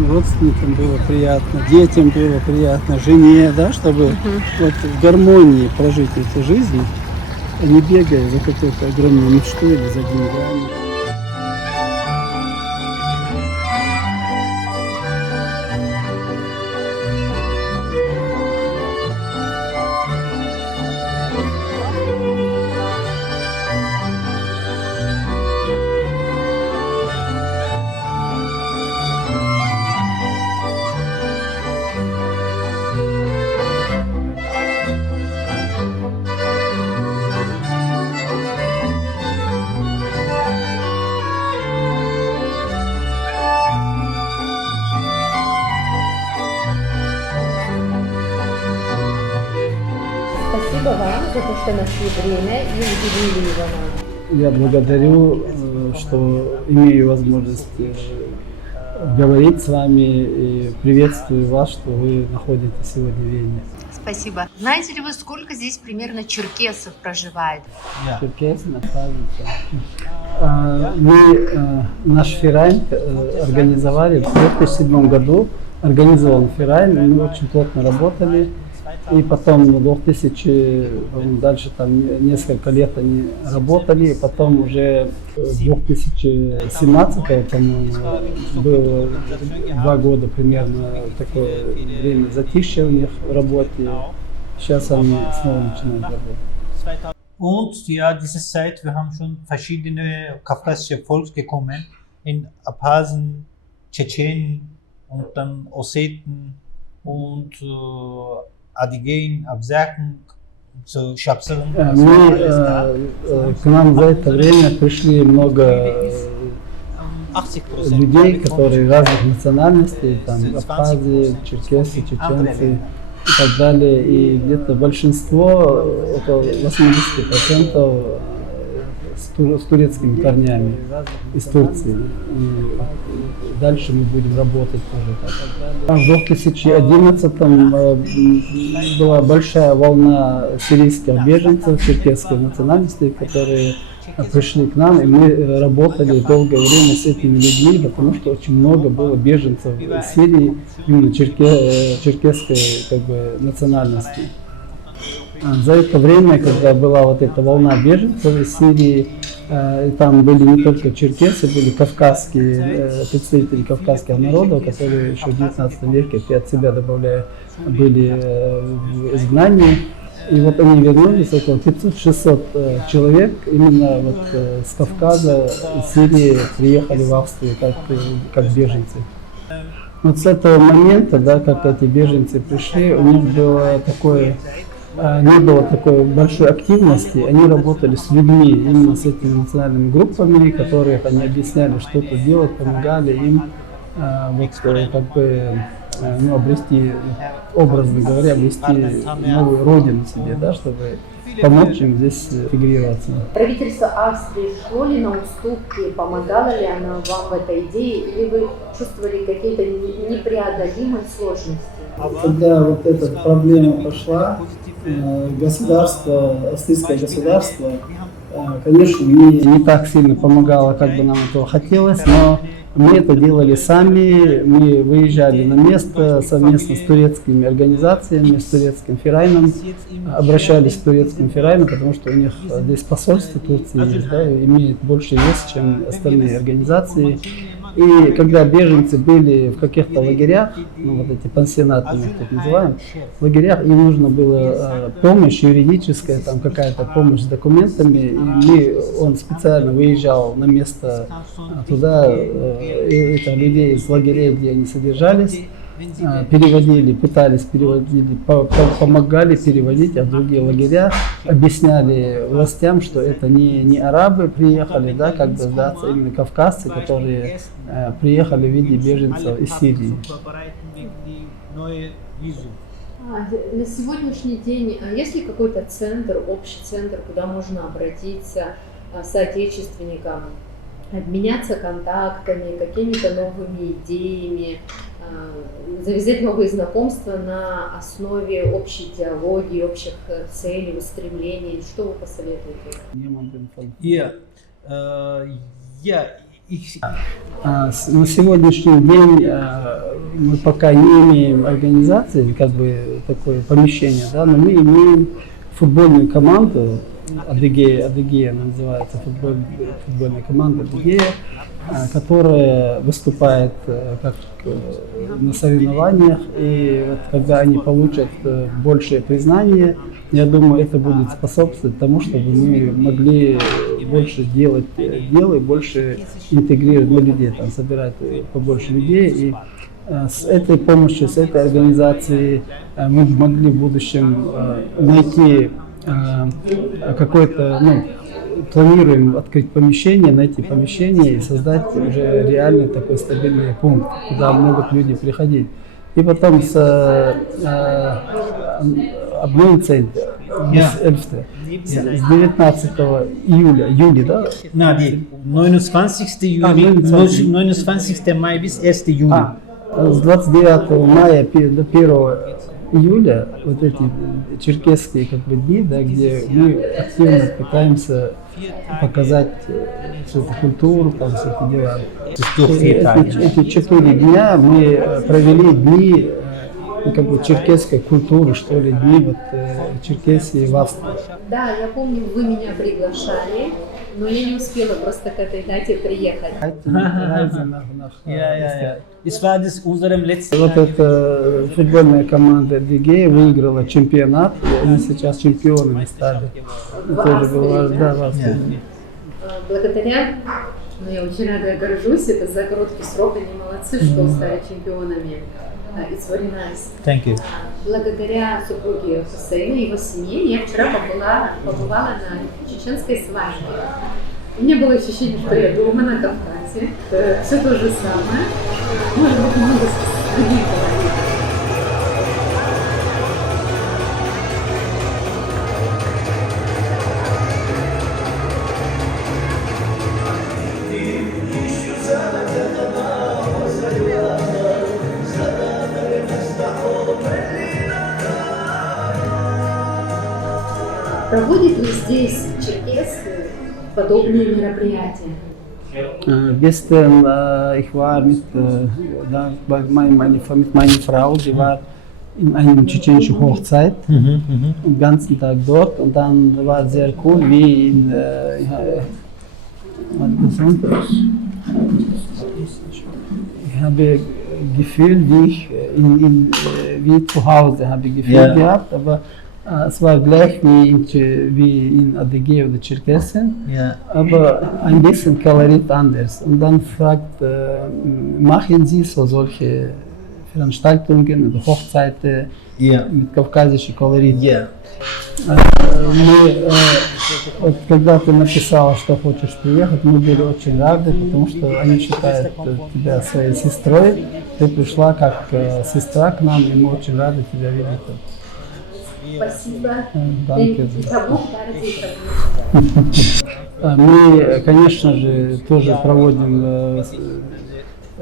своим родственникам было приятно, детям было приятно, жене, да, чтобы вот в гармонии прожить эту жизнь, а не бегая за какой-то огромной мечтой или за деньгами. Спасибо вам за то, что нашли время и уделили его нам. Я благодарю, что имею возможность говорить с вами и приветствую вас, что вы находитесь сегодня в Вене. Спасибо. Знаете ли вы, сколько здесь примерно черкесов проживает? Черкесы находятся. Мы наш ферайн организовали в 2007 году. Организован ферайн, мы очень плотно работали. И потом в 2000, дальше там несколько лет они работали, и потом уже в 2017, по-моему, было 2 года примерно такое время затишья у них в работе. Сейчас они снова начинают работать. Und ja, diese Zeit, wir haben schon verschiedene kaukasische Volksgruppen in Abchasien, Tschetschenen und dann Osseten und Адыгейн, Абзакен, Шапсаран. К нам за это время пришли много людей, которые разных национальностей, там Абхазии, черкесы, чеченцы и так далее. И где-то большинство, около 80% с турецкими корнями из Турции. И дальше мы будем работать тоже так. В 2011 была большая волна сирийских беженцев черкесской национальности, которые пришли к нам, и мы работали долгое время с этими людьми, потому что очень много было беженцев из Сирии, именно черкесской национальности. За это время, когда была вот эта волна беженцев из Сирии, там были не только черкесы, были кавказские, представители кавказских народов, которые еще в 19 веке, я от себя добавляю, были в изгнании. И вот они вернулись, около 500-600 человек, именно вот с Кавказа, из Сирии приехали в Австрию как беженцы. Вот с этого момента, да, как эти беженцы пришли, у них было такое... Не было такой большой активности, они работали с людьми, именно с этими национальными группами, которых они объясняли, что тут делать, помогали им обрести, образно говоря, обрести новую родину себе, да, чтобы помочь им здесь интегрироваться. Правительство Австрии шло ли на уступки, помогало ли оно вам в этой идее, или вы чувствовали какие-то непреодолимые сложности? Когда вот эта проблема пошла, австрийское государство, конечно, не так сильно помогало, как бы нам этого хотелось, но мы это делали сами, мы выезжали на место совместно с турецкими организациями, с турецким ферайном, обращались к турецким ферайну, потому что у них здесь посольство Турции есть, да, имеет больше вес, чем остальные организации. И когда беженцы были в каких-то лагерях, вот эти пансионаты, мы их так называем, в лагерях им нужно было помощь юридическая, там какая-то помощь с документами, и он специально выезжал на место туда, это людей из лагерей, где они содержались, переводили, пытались переводить, помогали переводить, а в другие лагеря объясняли властям, что это не арабы приехали, да, как бы сдаться, именно кавказцы, которые приехали в виде беженцев из Сирии. На сегодняшний день есть ли какой-то центр, общий центр, куда можно обратиться соотечественникам, обменяться контактами, какими-то новыми идеями, завязать новые знакомства на основе общей идеологии, общих целей, устремлений? Что вы посоветуете? На сегодняшний день мы пока не имеем организации, как бы такое помещение, да, но мы имеем футбольную команду, Адыгея называется, футбольная команда Адыгея, которая выступает как на соревнованиях, и вот когда они получат большее признание, я думаю, это будет способствовать тому, чтобы мы могли больше делать дел и больше интегрировать людей, там, собирать побольше людей. И с этой помощью, с этой организацией мы могли в будущем найти какое-то, планируем открыть помещение, найти помещение и создать уже реальный такой стабильный пункт, куда могут люди приходить. И потом с обмен центр с 19 июля, да? Nein, 29. Juli, 29. Mai bis 1. Juli. С 29 мая до 1 июля вот эти черкесские как бы дни, да, где мы активно пытаемся показать всю эту культуру, там, все эти дела. Эти 4 дня мы провели дни как бы черкесской культуры, что ли, дни вот Черкесии в Австрии. Да, я помню, вы меня приглашали, но я не успела просто к этой дате приехать. Es war das unserem letzten. Вот эта футбольная команда Адыгея выиграла чемпионат, и они сейчас чемпионами стали. Тоже было, да, в Австрии. Благодаря, я очень рада, я горжусь, это за короткий срок они молодцы, что стали чемпионами. It's very nice. Thank you. Благодаря супруге Хусейна и его семье я вчера побывала на чеченской свадьбе. У меня было ощущение, что я дома на Кавказе. Все то же самое. Может быть, много других говорит. Проводит ли здесь Черкес подобные мероприятия? Gestern, ich war mit meiner Frau, die war in einer tschetschenischen Hochzeit, den ganzen Tag dort, und dann war es sehr cool, wie in ich habe gefühlt, wie zu Hause habe ich gefühlt gehabt, aber es war gleich wie in Adыгея oder Черкесien, aber ein bisschen Kolorit anders. Und dann fragt, machen Sie solche Veranstaltungen oder Hochzeiten mit kaukasischen Kolorit? Вот когда ты написала, что хочешь приехать, мы были очень рады, потому что они считают тебя своей сестрой. Ты пришла как сестра к нам, и мы очень рады тебя видеть. Спасибо. Мы, конечно же, тоже проводим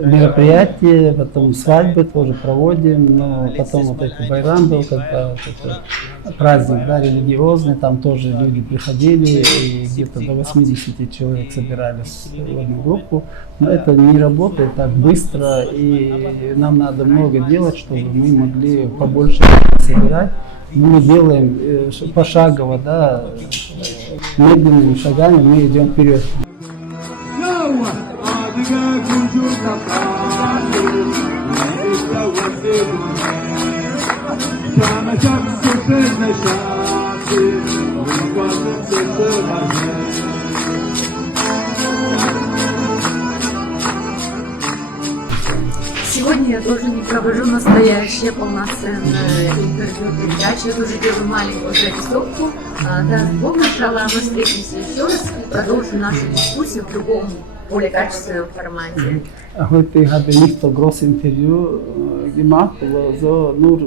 мероприятия, потом свадьбы тоже проводим, но потом вот этот байрам был, когда праздник, да, религиозный, там тоже люди приходили, и где-то до 80 человек собирались в одну группу, но это не работает так быстро, и нам надо много делать, чтобы мы могли побольше собирать. Мы делаем пошагово, да, медленными шагами мы идем вперед. Сегодня я тоже не провожу настоящее полноценное интервью, передачу. Я тоже делаю маленькую зарисовку. Даст Бог, начала мы встретимся еще раз и продолжим нашу дискуссию в другом, более kачественном формате. Heute habe ich nicht so großes Interview gemacht, aber so nur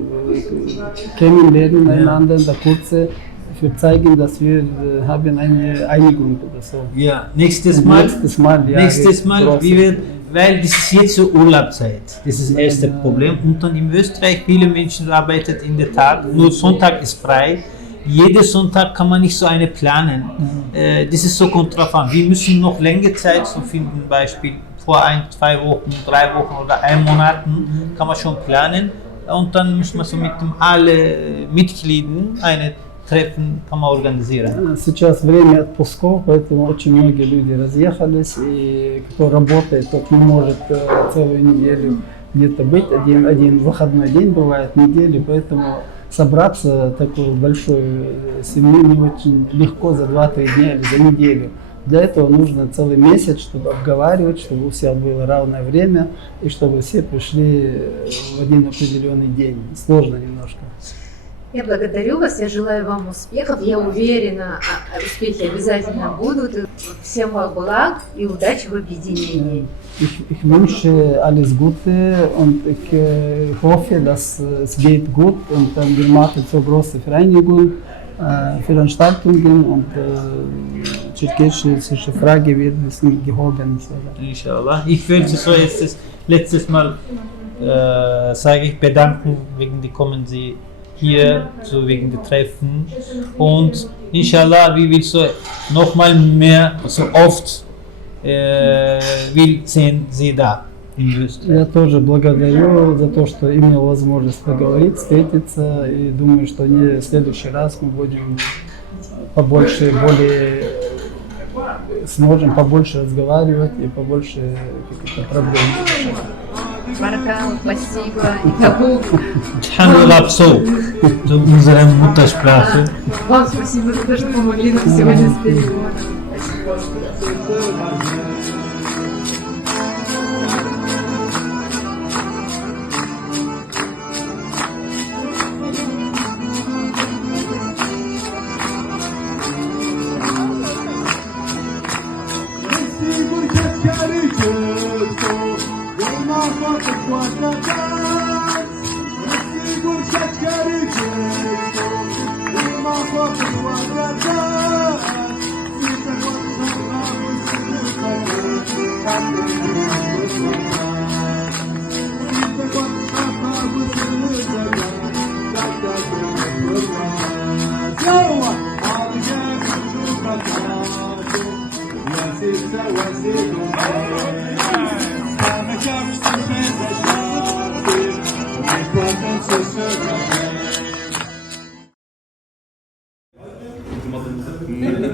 kennenlernen einander, da kurze für zeigen, dass wir haben eine Einigung oder so. Ja, nächstes Mal, wie wird, weil das ist jetzt so Urlaubszeit, das ist das erste Problem. Und dann in Österreich, viele Menschen arbeiten in der Tag, nur Sonntag ist frei. Jeden Sonntag kann man nicht so eine planen. Das ist so kontrafant. Wir müssen noch längere Zeit so finden, Beispiel vor 1, 2 Wochen, 3 Wochen oder 1 Monat kann man schon planen. Und dann muss man so mit alle Mitgliedern eine Treffen kann man organisieren. Сейчас время отпусков, поэтому очень многие люди разъехались, и кто работает, тот не может целую неделю где-то быть, один выходной день бывает в неделю, поэтому собраться такую большую семью не очень легко за 2-3 дня или за неделю. Для этого нужно целый месяц, чтобы обговаривать, чтобы у всех было равное время и чтобы все пришли в один определенный день. Сложно немножко. Я благодарю вас, я желаю вам успехов, я уверена, успехи обязательно будут. Всем благ и удачи в объединении. Ich wünsche alles Gute und ich hoffe, dass es geht gut und dann wir machen so große Vereinigung, Veranstaltungen und tschechische Frage wird ein bisschen gehoben. Inshallah. Ich wünsche so jetzt das letztes Mal sage ich bedanken wegen die kommen Sie hier so wegen der Treffen und Inshallah wir will so noch mal mehr so oft will sehen Sie da in Österreich. Я тоже благодарю за то, что имел возможность поговорить, встретиться и думаю, что в следующий раз мы будем побольше, более сможем побольше разговаривать и побольше каких-то проблем решать. Баракал, спасибо и кабук. Alhamdulillah, so unsere Muttersprache. Вам спасибо за то, что помогли нам сегодня с переводом.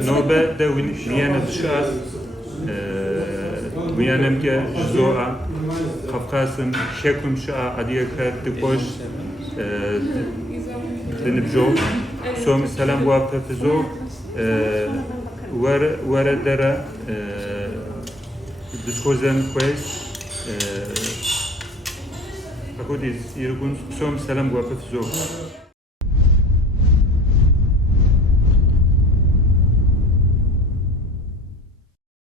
نوبة دوين ميانا دشاس ميانم كه زوعة قفقاسم شكلم شاء أديك تقوش دنبجو سوم السلام وابتفزو وردرا دسكوزن كويس أكوديز يرجون سوم السلام وابتفزو